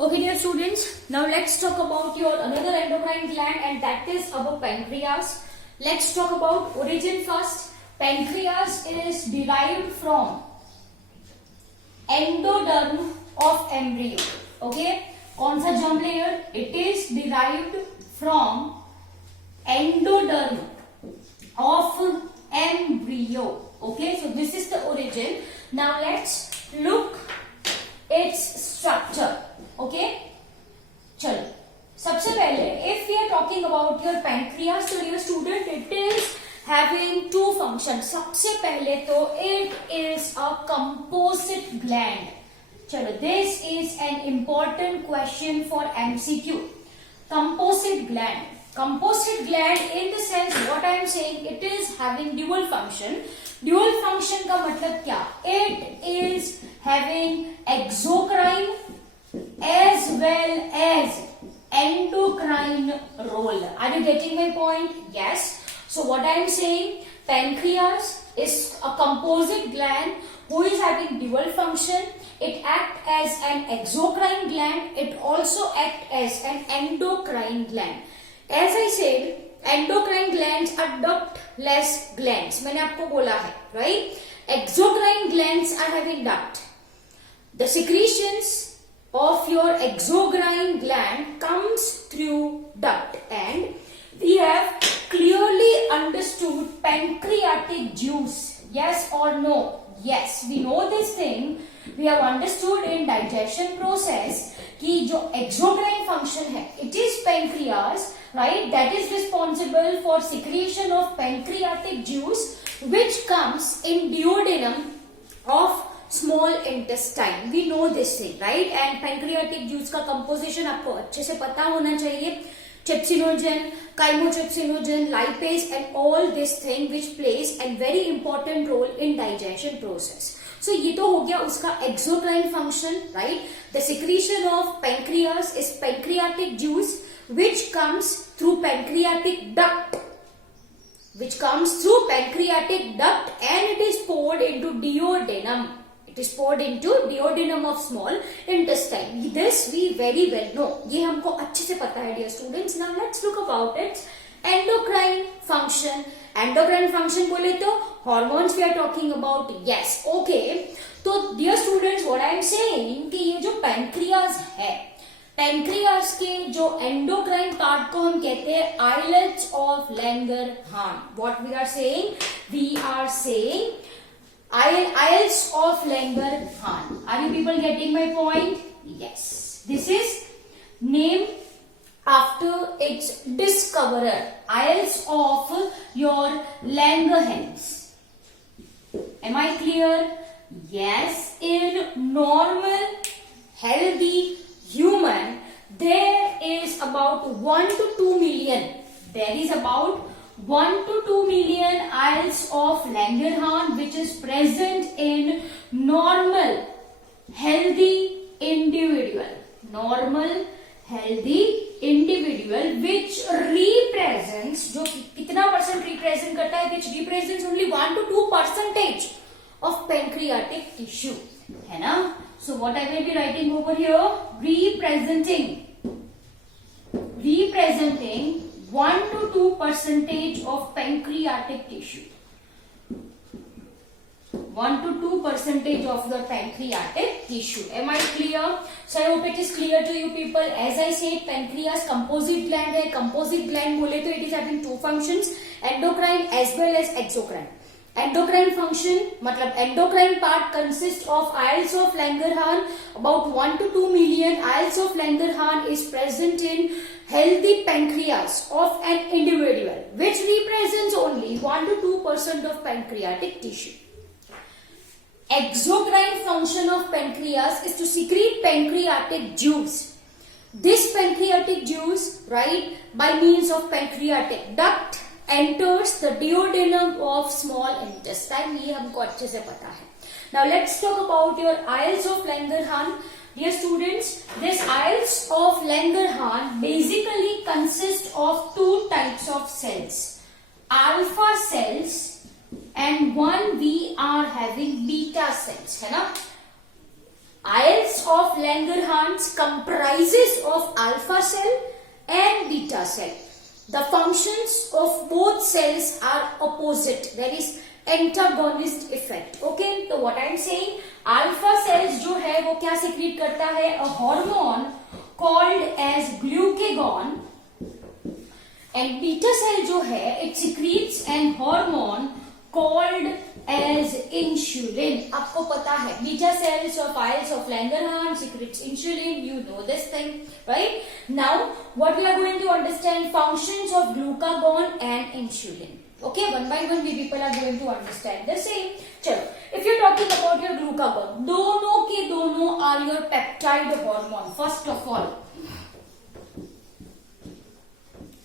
Okay, dear students, now let's talk about your another endocrine gland, and that is our pancreas. Let's talk about origin first. Pancreas is derived from endoderm of embryo. Okay, कौन सा germ layer? It is derived from endoderm of embryo. Okay, so this is the origin. Now let's look its structure. Okay, चलो सबसे पहले if we are talking about your pancreas, so dear student, it is having two functions. सबसे पहले तो it is a composite gland. चलो, this is an important question for MCQ. Composite gland. Composite gland in the sense what I am saying, it is having dual function. Dual function का मतलब क्या? It is having exocrine as well as endocrine role. Are you getting my point? Yes. So what I am saying, pancreas is a composite gland who is having dual function. It acts as an exocrine gland. It also acts as an endocrine gland. As I said, endocrine glands are ductless glands. मैंने आपको बोला है, right? Exocrine glands are having duct. The secretions of your exocrine gland comes through duct, and we have clearly understood pancreatic juice. Yes or no? Yes, we know this thing. We have understood in digestion process कि जो exocrine function है, it is pancreas, right? That is responsible for secretion of pancreatic juice, which comes in duodenum of small intestine. We know this thing, right? And pancreatic juice का composition आपको अच्छे से पता होना चाहिए. Trypsinogen, chymotrypsinogen, lipase, and all this thing which plays a very important role in digestion process. So ये तो हो गया उसका exocrine function, right? The secretion of pancreas is pancreatic juice which comes through pancreatic duct. Which comes through pancreatic duct and it is poured into duodenum. It is poured into duodenum of small intestine. This we very well know. ये हमको अच्छे से पता है, dear students. Now let's look about its endocrine function. Endocrine function बोले तो hormones we are talking about. Yes, okay. तो dear students, what I am saying कि ये जो pancreas है, pancreas के जो endocrine part को हम कहते हैं islets of Langerhans. What we are saying? We are saying islets of Langerhans. Are you people getting my point? Yes. This is named after its discoverer. Islets of your Langerhans. Am I clear? Yes. In normal, healthy human, there is about 1 to 2 million. There is about 1 to 2 million islets of Langerhans which is present in normal healthy individual. Normal healthy individual which represents, जो कितना percent represent करता है, which represents only 1 to 2% of pancreatic tissue, है ना? So what I will be writing over here, representing 1 to 2% of pancreatic tissue. 1 to 2% of the pancreatic tissue. Am I clear? So I hope it is clear to you people. As I said, pancreas composite gland है. Composite gland बोले तो it is having two functions, endocrine as well as exocrine. Endocrine function मतलब endocrine part consists of islets of Langerhans. About 1 to 2 million islets of Langerhans is present in healthy pancreas of an individual, which represents only 1 to 2% of pancreatic tissue. Exocrine function of pancreas is to secrete pancreatic juice. This pancreatic juice, right, by means of pancreatic duct enters the duodenum of small intestine. ये हमको अच्छे से पता है. Now let's talk about your islets of Langerhans. Dear students, this islets of Langerhans basically consist of two types of cells. Alpha cells and one we are having beta cells, है ना? Islets of Langerhans comprises of alpha cell and beta cell. The functions of both cells are opposite. There is antagonist effect. Okay, तो what I am saying, alpha cells जो है वो क्या secrete करता है, a hormone called as glucagon, and beta cell जो है it secretes an hormone called as insulin. आपको पता है beta cells or piles of Langerhans secretes insulin. You know this thing, right? Now what we are going to understand, functions of glucagon and insulin. Okay, one by one we people are going to understand the same. चलो, if you're talking about your glucagon, दोनों के दोनों are your peptide hormone. First of all,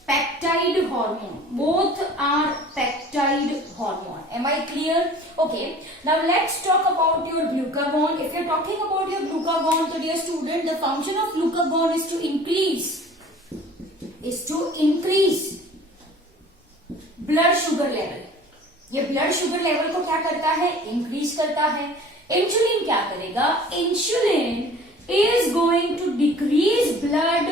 peptide hormone, both are peptide hormone. Am I clear? Okay, now let's talk about your glucagon. If you're talking about your glucagon, so dear student, the function of glucagon is to increase blood sugar level. ये blood sugar level को क्या करता है, increase करता है. Insulin क्या करेगा, insulin is going to decrease blood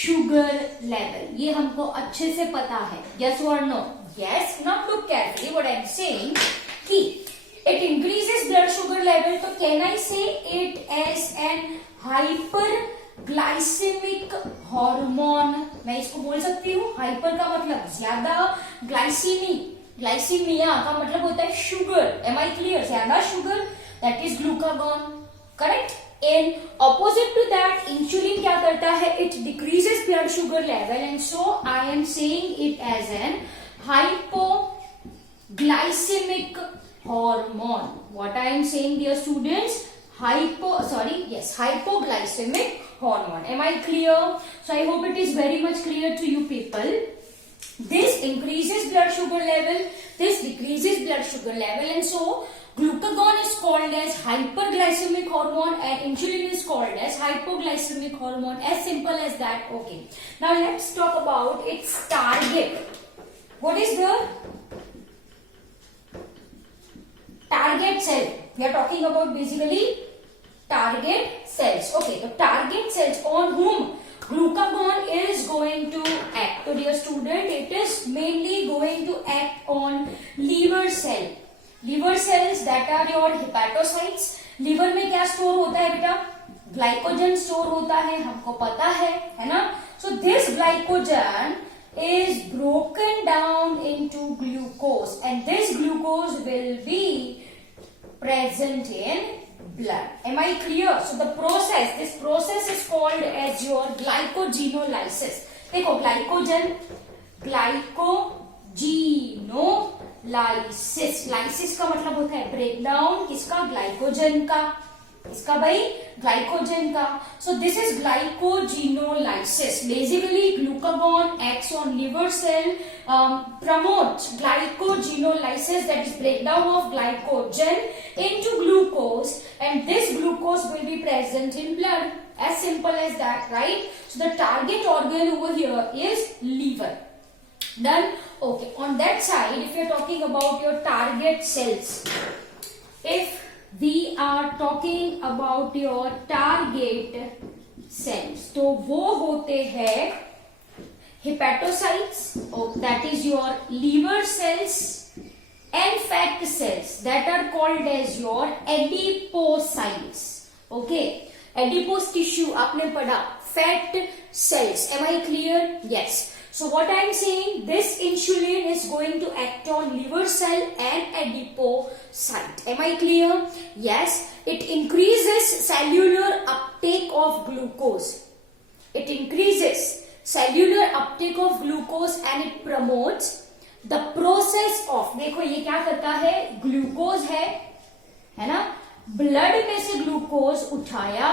sugar level. ये हमको अच्छे से पता है. यस और no? Yes. Now look carefully what I am saying कि it increases blood sugar level. तो can I say it as an hyperglycemic hormone. मैं इसको बोल सकती हूँ, हाइपर का मतलब ज्यादा, ग्लाइसीमिया का मतलब होता है शुगर. Am I clear? ज्यादा sugar, that is glucagon. Correct. In opposite to that, insulin क्या करता है, it decreases blood sugar level, and so I am saying it as an hypoglycemic hormone. What I am saying dear students, hypoglycemic hormone. Am I clear? So I hope it is very much clear to you people. This increases blood sugar level, this decreases blood sugar level, and so glucagon is called as hyperglycemic hormone and insulin is called as hypoglycemic hormone. As simple as that. Okay, now let's talk about its target. What is the target cell? We are talking about basically target cells. Okay, the target cells on whom glucagon is going to act. So dear student, it is mainly going to act on liver cell. Liver cells, that are your hepatocytes. liver में क्या store होता है बेटा, glycogen store होता है, हमको पता है ना. So this glycogen is broken down into glucose, and this glucose will be present in blood. Am I clear? So the process, this process is called as your glycogenolysis. देखो glycogenolalysis. lysis का मतलब होता है breakdown. किसका? Glycogen का. इसका भाई glycogen का. So this is glycogenolysis. Basically glucagon acts on liver cell, promotes glycogenolysis, that is breakdown of glycogen into glucose, and this glucose will be present in blood. As simple as that, right? So the target organ over here is liver. Done? Okay, on that side, if you're talking about your target cells, if we are talking about your target cells, तो वो होते हैं hepatocytes, that is your liver cells, and fat cells, that are called as your adipocytes. Okay, adipose tissue आपने पढ़ा, fat cells. Am I clear? Yes. So what I am saying, this insulin is going to act on liver cell and adipocyte. Am I clear? Yes. It increases cellular uptake of glucose. It increases cellular uptake of glucose and it promotes the process of, देखो ये क्या करता है, glucose है ना, blood में से glucose उठाया,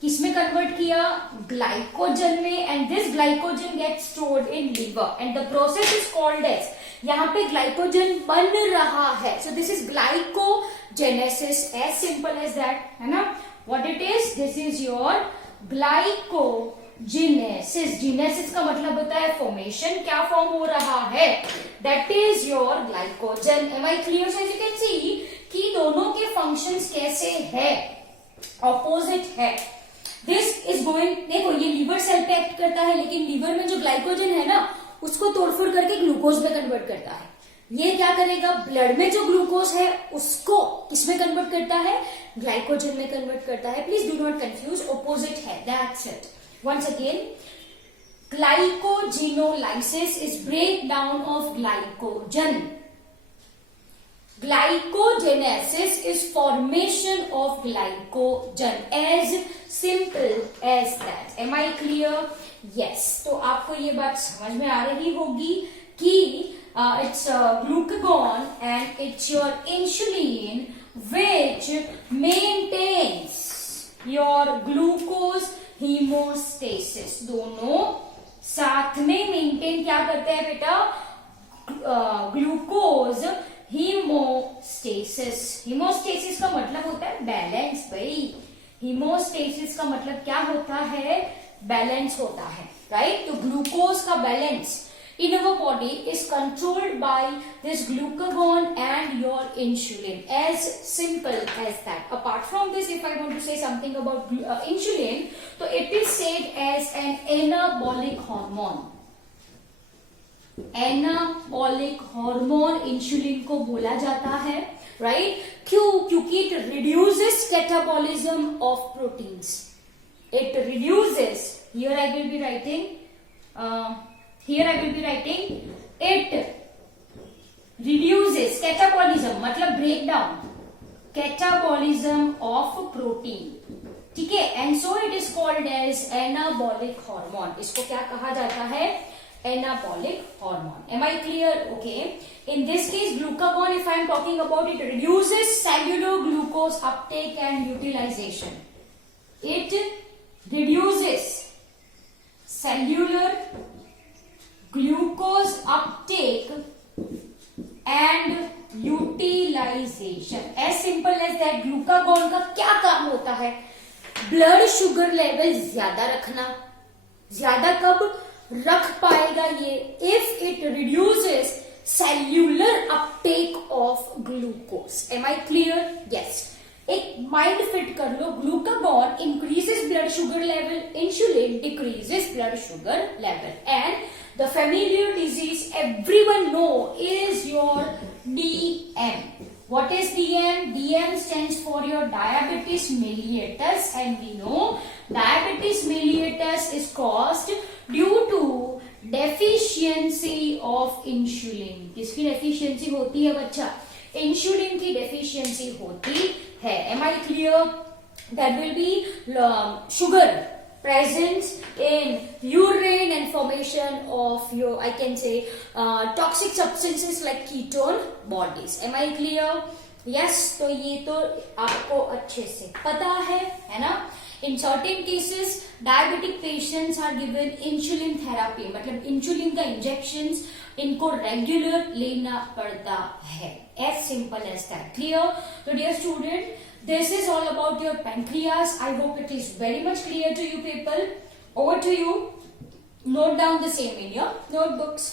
किसमें कन्वर्ट किया, ग्लाइकोजन में, and this glycogen get stored in liver, and the process is called as, यहाँ पे ग्लाइकोजन बन रहा है, so this is glycogenesis. As simple as that, है ना. What it is, this is your glycogenesis. Genesis का मतलब होता है फॉर्मेशन, क्या फॉर्म हो रहा है, that is your glycogen. Am I clear? So as you can see कि दोनों के फंक्शंस कैसे है. ऑपोजिट है। दिस इज गोइंग, देखो ये लीवर सेल पे एक्ट करता है, लेकिन लीवर में जो ग्लाइकोजन है ना उसको तोड़फोड़ करके ग्लूकोज में कन्वर्ट करता है। ये क्या करेगा, ब्लड में जो ग्लूकोज है उसको किसमें कन्वर्ट करता है, ग्लाइकोजन में कन्वर्ट करता है। Please do not confuse, opposite है, that's it. Once again, glycogenolysis is breakdown of glycogen. Glycogenesis is formation of glycogen, as simple as that. Am I clear? Yes. तो आपको ये बात समझ में आ रही होगी कि it's glucagon and it's your insulin which maintains your glucose hemostasis. दोनों साथ में मेंटेन क्या करते हैं बेटा, ग्लूकोज हीमोस्टेसिस। हीमोस्टेसिस का मतलब होता है बैलेंस भाई, हीमोस्टेसिस का मतलब क्या होता है, बैलेंस होता है, राइट। तो ग्लूकोज का balance in our body is controlled by this glucagon and your insulin, as simple as that. Apart from this, if I want to say something about insulin, so it is said as an anabolic hormone. Anabolic hormone insulin को बोला जाता है, right. क्यों, क्योंकि it reduces catabolism of proteins. It reduces, here I will be writing, it reduces catabolism, मतलब breakdown catabolism of protein, ठीक है। and so it is called as anabolic hormone. इसको क्या कहा जाता है, anabolic hormone. Am I clear? Okay. In this case, glucagon, if I am talking about, it reduces cellular glucose uptake and utilization. It reduces cellular glucose uptake and utilization. As simple as that. Glucagon का क्या काम होता है, blood sugar level ज्यादा रखना। ज्यादा कब रख पाएगा ये, if it reduces cellular uptake of glucose. Am I clear? Yes. एक माइंड फिट कर लो, glucagon increases blood sugar level, insulin decreases blood sugar level, and the familiar disease everyone know is your DM. What is DM? DM stands for your diabetes mellitus, and we know diabetes mellitus is caused due to deficiency of insulin. किसकी deficiency होती है बच्चा, insulin की deficiency होती है। Am I clear? That will be sugar presence in urine and formation of your, I can say, toxic substances like ketone bodies. Am I clear? Yes. तो ये तो आपको अच्छे से पता है ना। In certain cases, diabetic patients are given insulin therapy, मतलब इंसुलिन का इंजेक्शंस इनको रेगुलर लेना पड़ता है। As simple as that. Clear? So dear student, this is all about your pancreas. I hope it is very much clear to you people. Over to you. Note down the same in your notebooks.